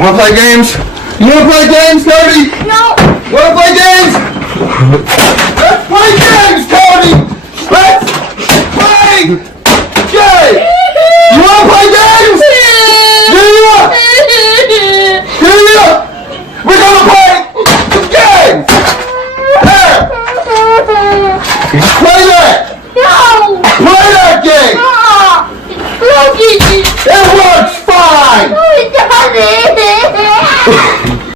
Wanna play games? You wanna play games, Cody? No. Wanna play games? Let's play games, Cody!